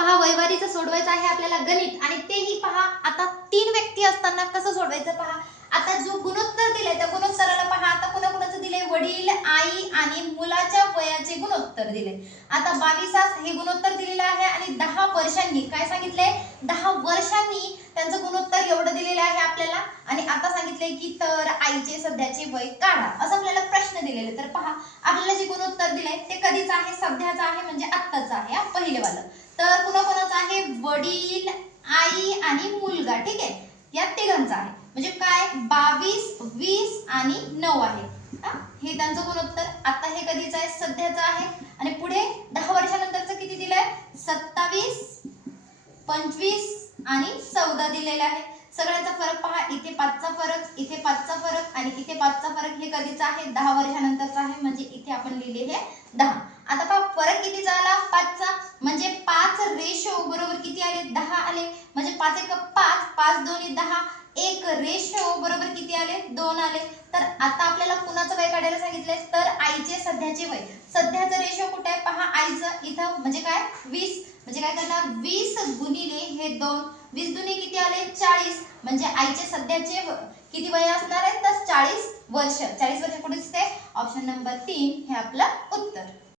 पहा वैवारीचं सोडवायचं आहे आपल्याला गणित आणि तेही पहा आता 3 व्यक्ती असताना कसं सोडवायचं पहा। आता जो गुणोत्तर दिले त्या गुणोत्तराला पहा आता कोणाकोणाचं दिले वडील आई आणि मुलाच्या वयाचे गुणोत्तर दिले। आता 22 हे गुणोत्तर दिलेलं आहे आणि 10 वर्षांनी काय सांगितले 10 वर्षांनी त्यांचं गुणोत्तर एवढं दिलेलं आहे आपल्याला आणि आता सांगितले की तर आईचे सध्याचे वय काढा असं आपल्याला प्रश्न दिलेले। तर पहा आपल्याला जे गुणोत्तर दिले ते कधीच आहे सध्याचं आहे म्हणजे आत्ताचं आहे पहिले वाला। तर कोणाकोणाचं आहे वडील आई आणि मुलगा ठीक आहे या तिघांचं आहे म्हणजे काय 22 20 आणि 9 आहे हे त्यांचं गुणोत्तर। आता हे कधीच आहे सध्याचं आहे आणि पुढे 10 वर्षानंतरचं किती दिलंय 27 25 आणि 14 दिलेले आहे। सगळ्यांचा फरक पहा इथे 5 चा फरक इथे 5 चा फरक आणि इथे 5 चा फरक हे कधीच आहे 10 वर्षानंतरचा आहे म्हणजे इथे आपण लिहिले हे 10। आता पहा फरक किती झाला 5 चा म्हणजे 5 रेशो बरोबर किती आले 10 आले म्हणजे 5 1 5 5 2 10 एक रेशो बरोबर किती आले 2 आले। तर आता आपल्याला कुणाचं वय काढायला सांगितलंय तर आईचे सध्याचे वय सध्याचं रेशो कुठे आहे पहा आईचं इथं म्हणजे काय 20 म्हणजे काय करणार 20 गुणिले हे 2 20 दुनी किती आले 40 म्हणजे आईचे सध्याचे किती वय असणार आहे तर 40 वर्ष 40 वर्ष कुठे दिसते ऑप्शन नंबर 3 हे आपलं उत्तर।